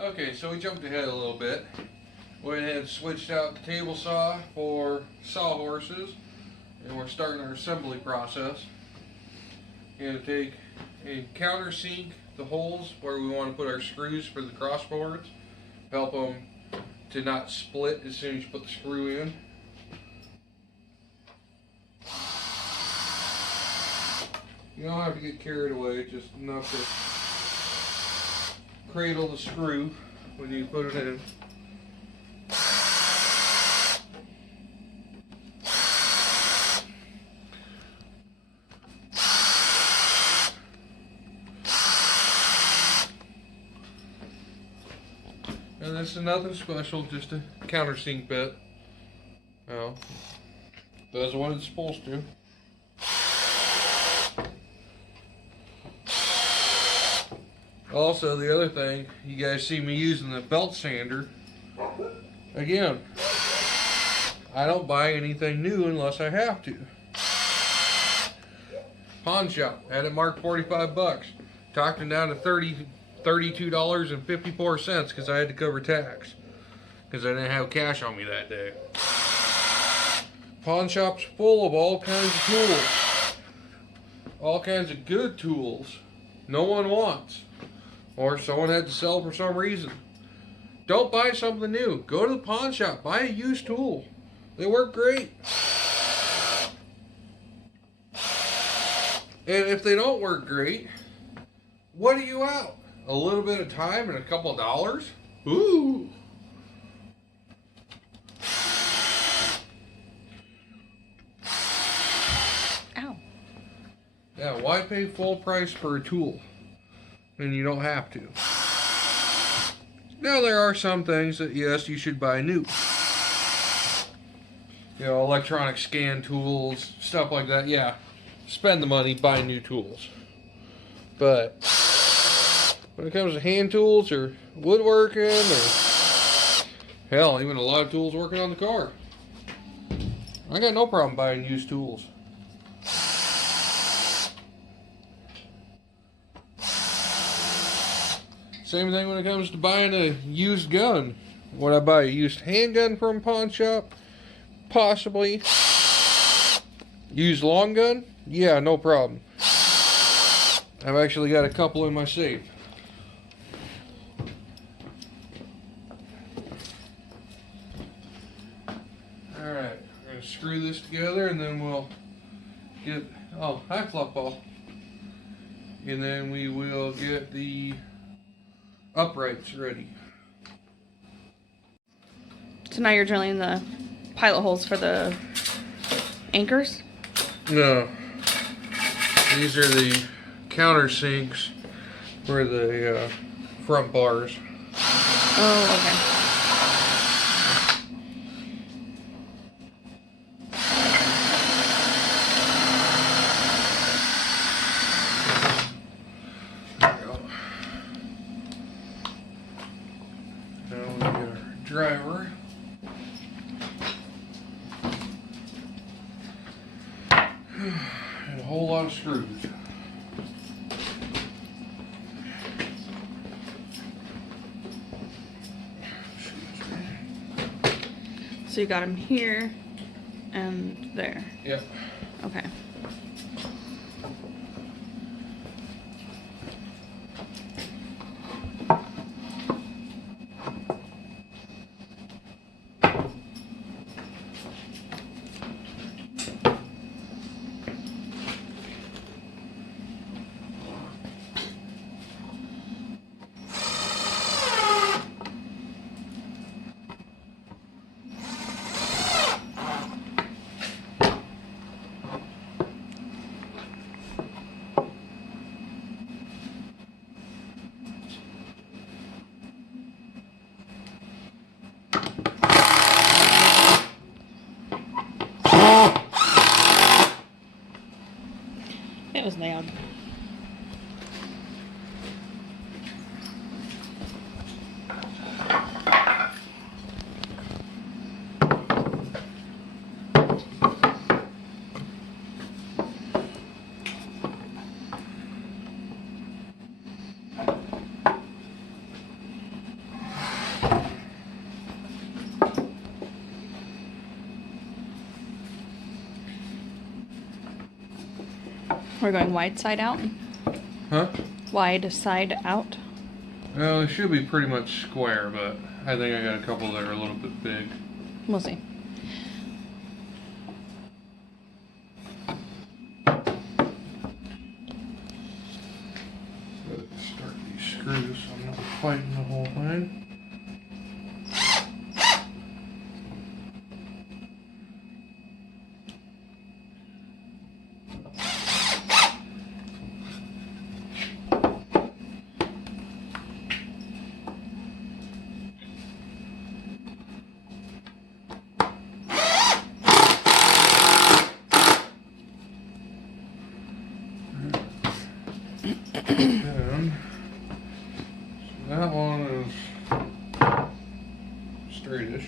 Okay, so we jumped ahead a little bit. Went ahead and switched out the table saw for sawhorses, and we're starting our assembly process. Going to take and countersink the holes where we want to put our screws for the crossboards. Help them to not split as soon as you put the screw in. You don't have to get carried away, just enough to cradle the screw when you put it in. And this is nothing special, just a countersink bit. Well, does what it's supposed to. Also, the other thing, you guys see me using the belt sander. Again, I don't buy anything new unless I have to. Pawn shop, had it marked 45 bucks. Talked it down to $32.54 because I had to cover tax. Because I didn't have cash on me that day. Pawn shop's full of all kinds of tools. All kinds of good tools no one wants. Or someone had to sell for some reason. Don't buy something new. Go to the pawn shop. Buy a used tool. They work great. And if they don't work great, what are you out? A little bit of time and a couple of dollars? Ooh. Ow. Yeah, why pay full price for a tool when you don't have to? Now, there are some things that, yes, you should buy new. You know, electronic scan tools, stuff like that. Yeah, spend the money, buy new tools. But when it comes to hand tools or woodworking or, hell, even a lot of tools working on the car, I got no problem buying used tools. Same thing when it comes to buying a used gun. Would I buy a used handgun from a pawn shop? Possibly. Used long gun? Yeah, no problem. I've actually got a couple in my safe. Alright, we're going to screw this together and then we'll get... Oh, hi Fluff Ball. And then we will get the uprights ready. So now you're drilling the pilot holes for the anchors? No. These are the countersinks for the front bars. Oh, okay. Driver. And a whole lot of screws. So you got them here and there. Yep. Okay. It was nailed. We're going wide side out? Huh? Wide side out? Well, it should be pretty much square, but I think I got a couple that are a little bit big. We'll see. Start these screws so I'm not fighting the whole thing. And that one is straightish.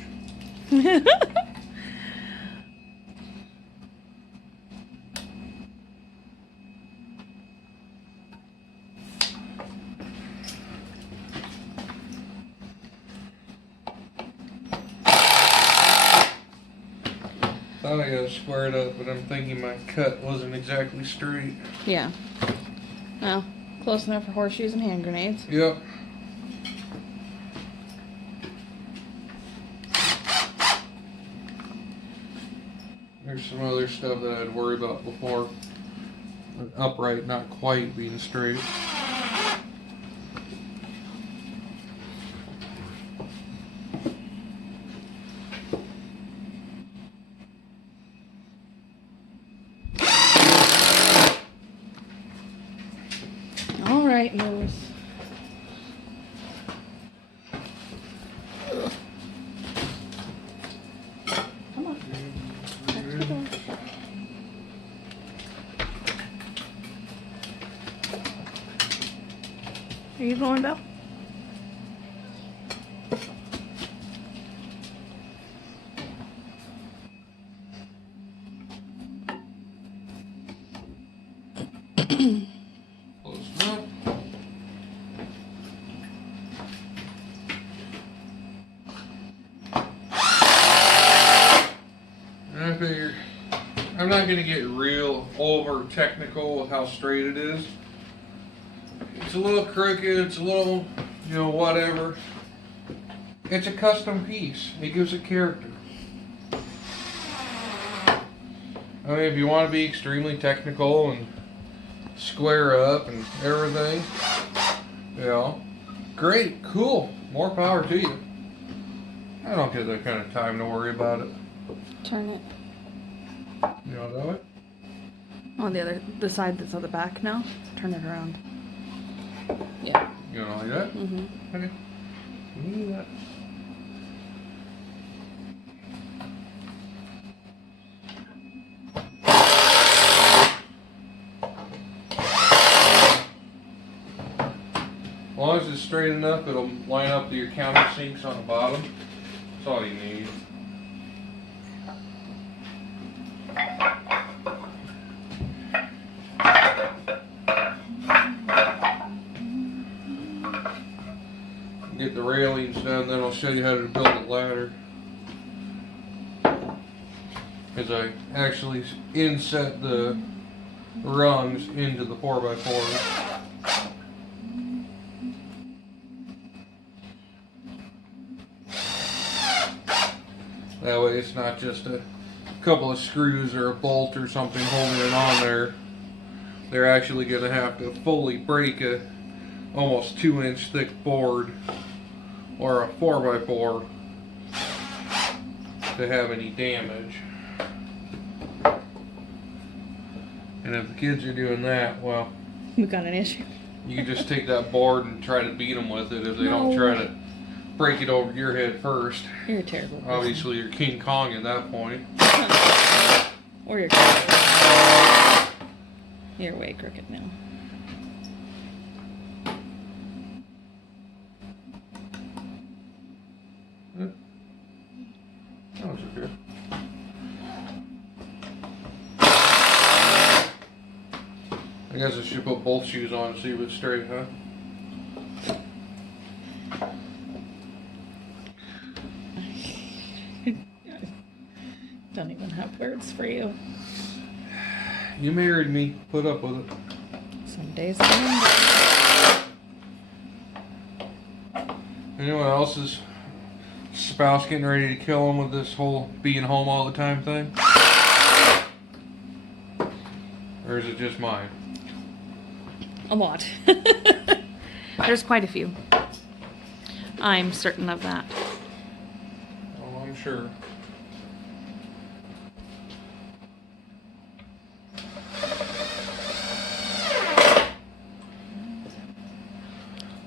Thought I got it squared up, but I'm thinking my cut wasn't exactly straight. Yeah. Well, close enough for horseshoes and hand grenades. Yep. There's some other stuff that I'd worry about before. An upright not quite being straight. All right, Lewis. Come on. Back to the door. Are you going, Belle? Close enough. And I figure I'm not going to get real over technical with how straight it is. It's a little crooked, it's a little, whatever. It's a custom piece. It gives it character. I mean, if you want to be extremely technical and square up and everything, great, cool, more power to you. I don't get that kind of time to worry about it. Turn it. You know that way? On the side that's on the back now. Turn it around. Yeah. You know like that? Mm-hmm. Okay. You do that. As long as it's straight enough, it'll line up to your countersinks on the bottom. That's all you need. Get the railings done, then I'll show you how to build a ladder. Because I actually inset the rungs into the 4x4s. That way it's not just a couple of screws or a bolt or something holding it on there. They're actually going to have to fully break a almost 2-inch thick board or a 4x4 to have any damage. And if the kids are doing that, well, We got an issue. you can just take that board and try to beat them with it if they don't try to break it over your head first. You're a terrible person. Obviously, you're King Kong at that point. Or you're crooked. You're way crooked now. Oh, it's okay. I guess I should put both shoes on and see if it's straight, huh? don't even have words for you. You married me. Put up with it. Some days. Anyone else's spouse getting ready to kill him with this whole being home all the time thing? Or is it just mine? A lot. There's quite a few. I'm certain of that. Oh, I'm sure.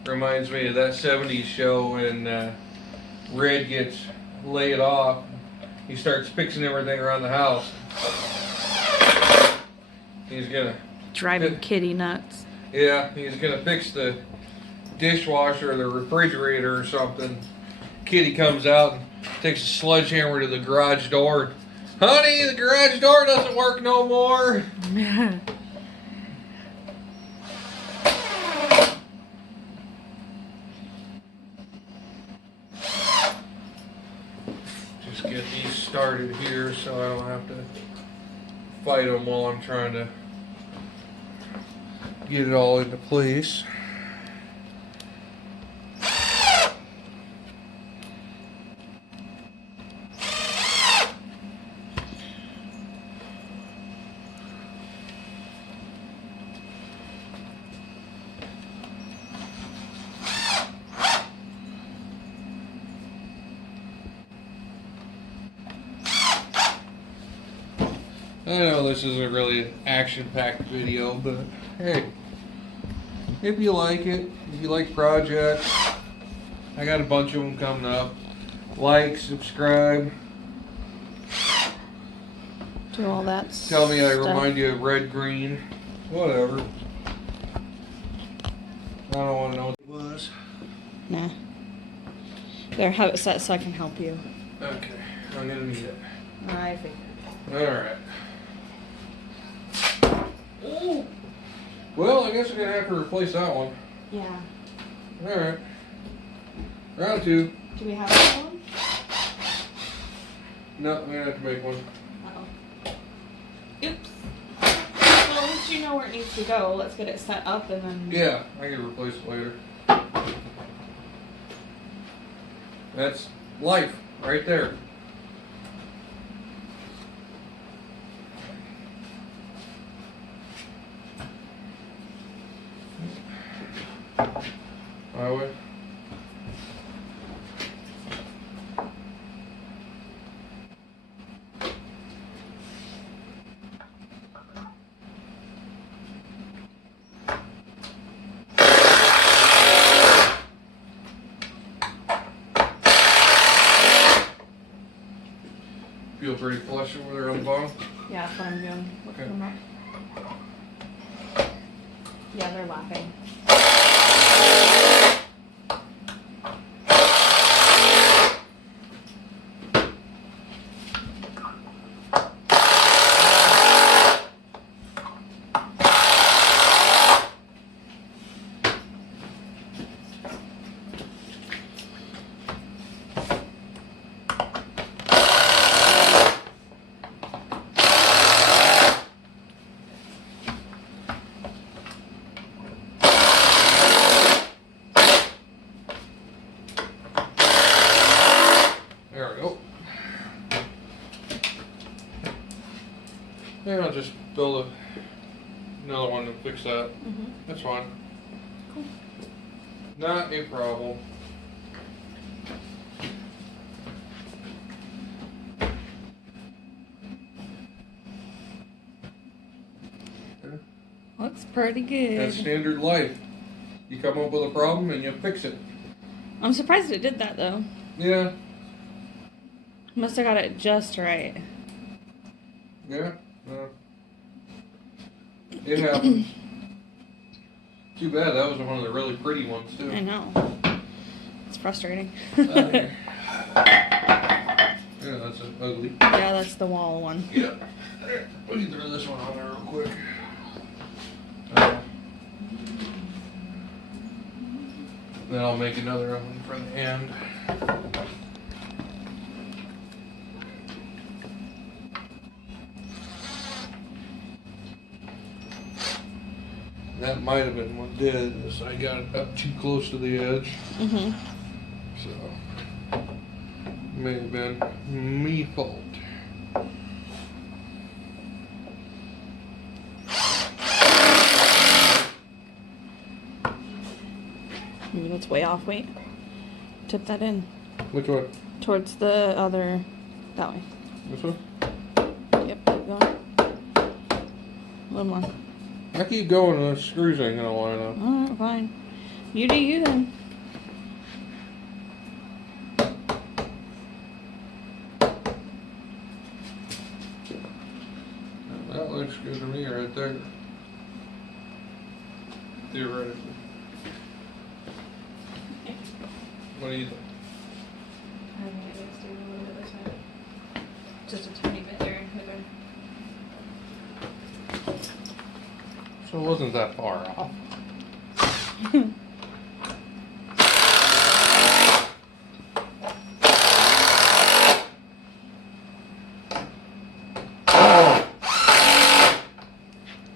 Reminds me of that 70s show when Red gets laid off. He starts fixing everything around the house. He's gonna Driving Kitty nuts. Yeah, he's gonna fix the dishwasher or the refrigerator or something. Kitty comes out and takes a sledgehammer to the garage door. Honey, the garage door doesn't work no more. Just get these started here so I don't have to fight them while I'm trying to get it all into place. I know this isn't really an action-packed video, but hey, if you like it, if you like projects, I got a bunch of them coming up. Like, subscribe. Do all that Tell me I stuff. remind you of red, green, whatever. I don't want to know what it was. Nah. There, have it set so I can help you. Okay, I'm gonna need it. I figured. Alright. Oh. Well, I guess I'm gonna have to replace that one. Yeah. Alright. Round 2. Do we have that one? No, I'm gonna have to make one. Uh-oh. Oops. Well, at least you know where it needs to go. Let's get it set up and then... Yeah, I can replace it later. That's life right there. Highway. Feel pretty flush over there on the bottom? Yeah, that's what I'm doing. Okay. Them up. Yeah, they're laughing. Yeah, I'll just build another one to fix that. Mm-hmm. That's fine. Cool. Not a problem. Looks pretty good. That's standard life. You come up with a problem and you fix it. I'm surprised it did that though. Yeah. Must have got it just right. Yeah. It happens. Too bad that was one of the really pretty ones too. I know. It's frustrating. Yeah, that's ugly. Yeah, that's the wall one. Yeah. Let me throw this one on there real quick. Then I'll make another one for the end. might have been what did is I got it up too close to the edge. So, may have been me fault. It's way off. Wait. Tip that in. Which one? Towards the other. That way. This one? Yep, keep going. A little more. I keep going and the screws ain't gonna line up. Alright, fine. You do you then. That looks good to me right there. Theoretically. What do you think? I think it needs to be a little bit this way. Just a tiny bit there. So it wasn't that far off.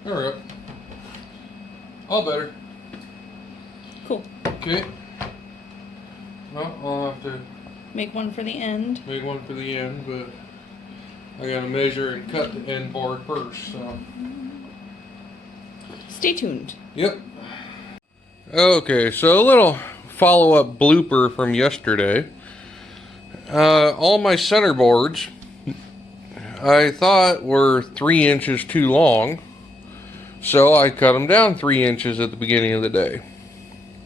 Alright. All better. Cool. Okay. Well, I'll have to Make one for the end. make one for the end, but I gotta measure and cut the end board first, so. Stay tuned. Yep. Okay, so a little follow-up blooper from yesterday. All my center boards I thought were 3 inches too long, so I cut them down 3 inches at the beginning of the day.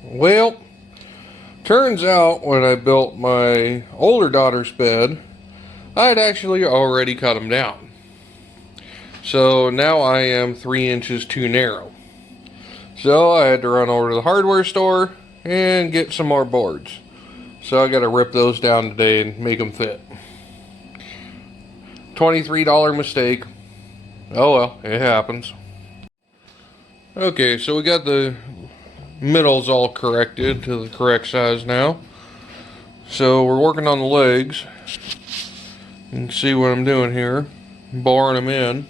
Well, turns out when I built my older daughter's bed, I'd actually already cut them down. So now I am 3 inches too narrow. So I had to run over to the hardware store and get some more boards. So I got to rip those down today and make them fit. $23 mistake. Oh well, it happens. Okay, so we got the middles all corrected to the correct size now. So we're working on the legs. You can see what I'm doing here. Boring them in.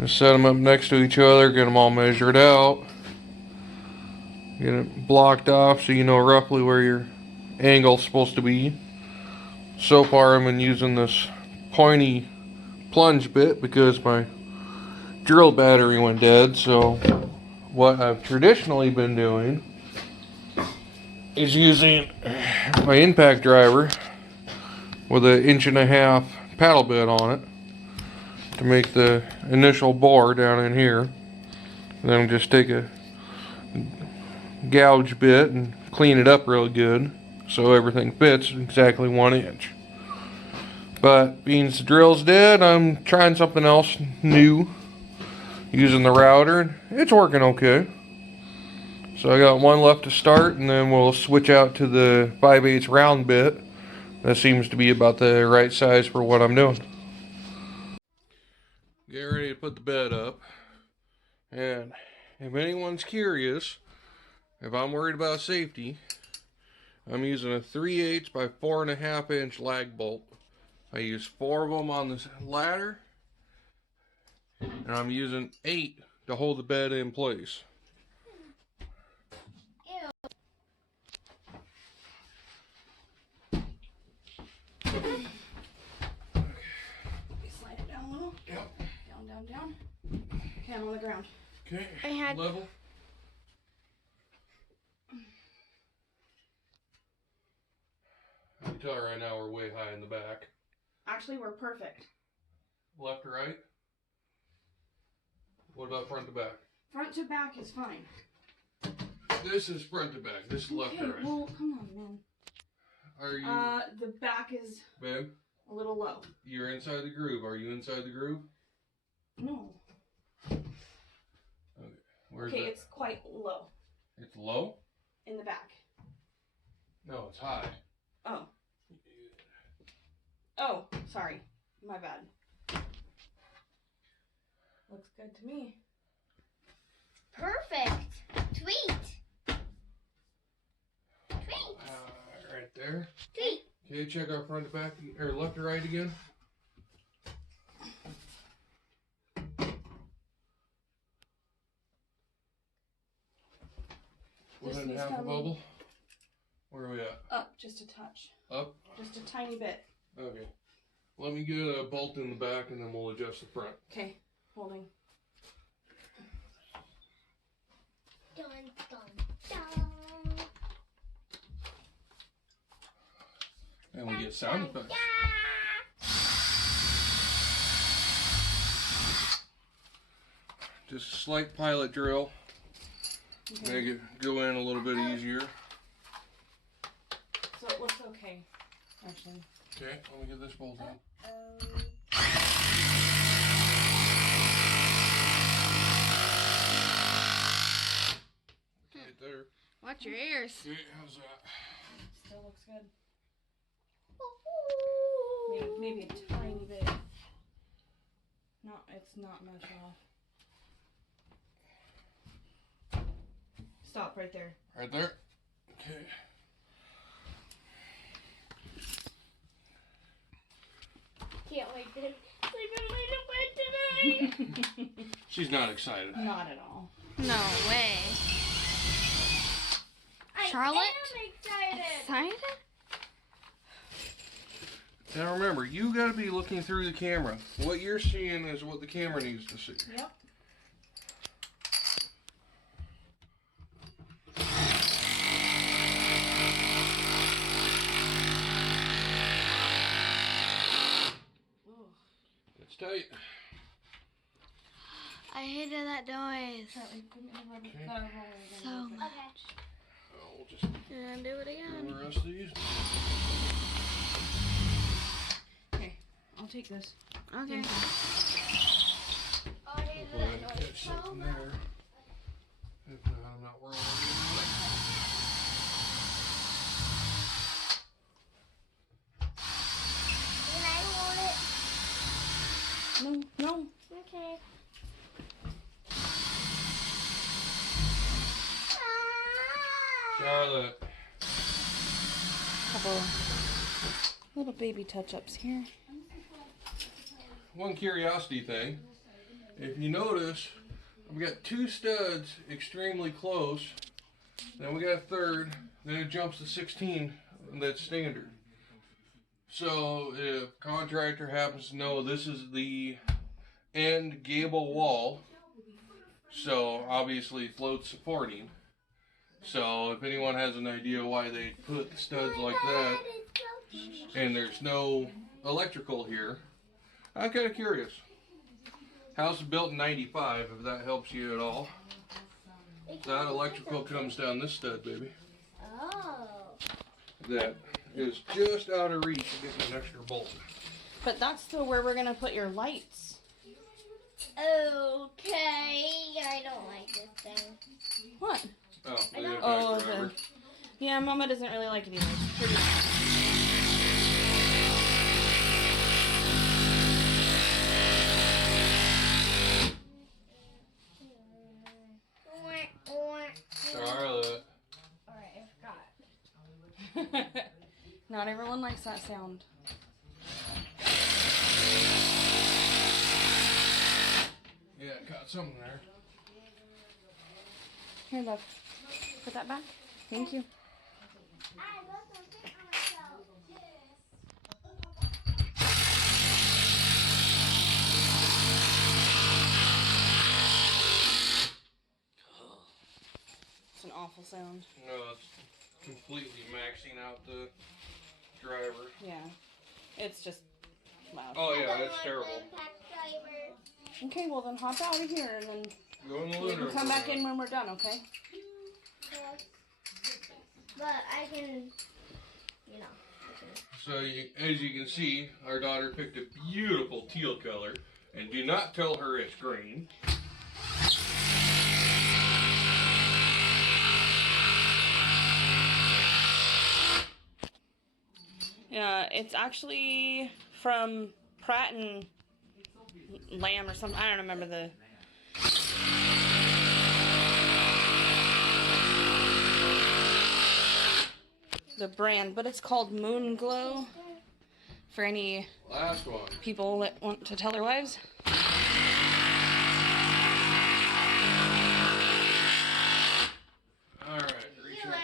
Just set them up next to each other, get them all measured out. Get it blocked off so you know roughly where your angle's supposed to be. So far I've been using this pointy plunge bit because my drill battery went dead. So what I've traditionally been doing is using my impact driver with an 1.5 inch paddle bit on it to make the initial bore down in here. And then just take a gouge bit and clean it up real good so everything fits exactly 1 inch. But being the drill's dead, I'm trying something else new using the router, and it's working okay. So I got one left to start, and then we'll switch out to the 5/8 round bit. That seems to be about the right size for what I'm doing. Get ready to put the bed up. And if anyone's curious, if I'm worried about safety, I'm using a 3/8 by 4.5 inch lag bolt. I use 4 of them on this ladder, and I'm using 8 to hold the bed in place. Slide it down a little. Yep. Down. Okay, I'm on the ground. Okay. I Level. I can tell right now we're way high in the back. Actually, we're perfect. Left to right? What about front to back? Front to back is fine. This is front to back. This is left to right. Well, come on, man. Are you, The back is babe? a little low. You're inside the groove. Are you inside the groove? No. Okay. Where's Okay, that? it's quite low It's low? in the back. No, it's high. Oh. Oh, sorry. My bad. Looks good to me. Perfect. Tweet. Right there. Tweet. Okay, check out front to back, or left to right again. half a coming. bubble. Where are we at? Up just a touch. Up? Just a tiny bit. Okay. Let me get a bolt in the back and then we'll adjust the front. Okay, holding. Dun, dun, dun. And we get sound effects. Just a slight pilot drill. Okay. Make it go in a little bit easier. So it looks okay, actually. Okay, let me get this bolt in. Right there. Watch your ears. Okay, how's that? Still looks good. Maybe a tiny bit. It's not much off. Stop right there. Right there? Okay. Can't wait to sleep in my bed tonight. She's not excited. Not at all. No way. Charlotte? I am excited. Excited? Now remember, you gotta be looking through the camera. What you're seeing is what the camera needs to see. Yep. It's tight. I hated that noise. Charlie, put it in the rubber. Okay. The roller again. So real quick. much. Oh, we'll just And do it do again. the rest of these. Okay, I'll take this. Okay. Hopefully I can catch something there. If not, I'm not worried. No, no. Okay. Charlotte. Couple little baby touch-ups here. One curiosity thing. If you notice, we got two studs extremely close. Then we got a third. Then it jumps to 16. And that's standard. So if contractor happens to know this is the end gable wall, so obviously float supporting. So if anyone has an idea why they put the studs like that, and there's no electrical here, I'm kind of curious. House was built in '95, if that helps you at all. That electrical comes down this stud, baby. Oh. That is just out of reach of getting an extra bolt. But that's where we're gonna put your lights. Okay. I don't like this thing. What? Oh, I don't- Oh, okay. Yeah, Mama doesn't really like it either. It's pretty. Charlotte. Alright, I forgot. Not everyone likes that sound. Yeah, got something there. Here, love. Put that back. Thank you. It's an awful sound. No, it's completely maxing out the driver. Yeah. It's just loud. Oh yeah, it's terrible. Okay, well then hop out of here and then Go in the we living can room. come back in when we're done, okay? But I can, you know. So as you can see, our daughter picked a beautiful teal color, and do not tell her it's green. Yeah, it's actually from Pratt and Lamb or something. I don't remember the brand, but it's called Moon Glow for any Last one. people that want to tell their wives. All right, reach out.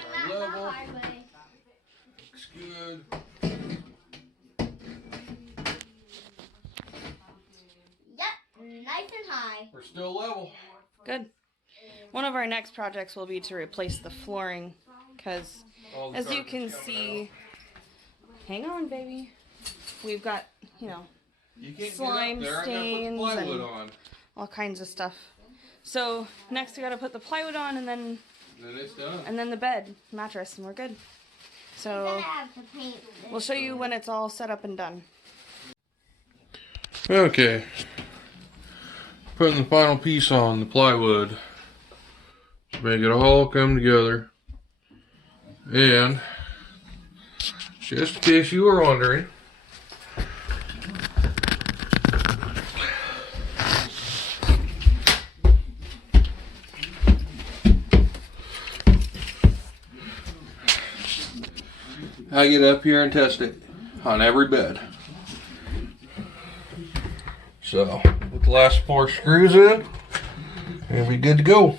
We're still level. Good. One of our next projects will be to replace the flooring, because All the as you carpet's can coming see, hang on, baby. We've got, you know, out. You can't slime get up there. I gotta put stains the plywood and- on. all kinds of stuff. So next we gotta put the plywood on, and then Then it's done. the bed mattress, and we're good. So Gotta have to paint this. we'll show you when it's all set up and done. Okay. Putting the final piece on the plywood. Make it all come together. And just in case you were wondering, I get up here and test it on every bed. So, with the last 4 screws in, it'll be good to go.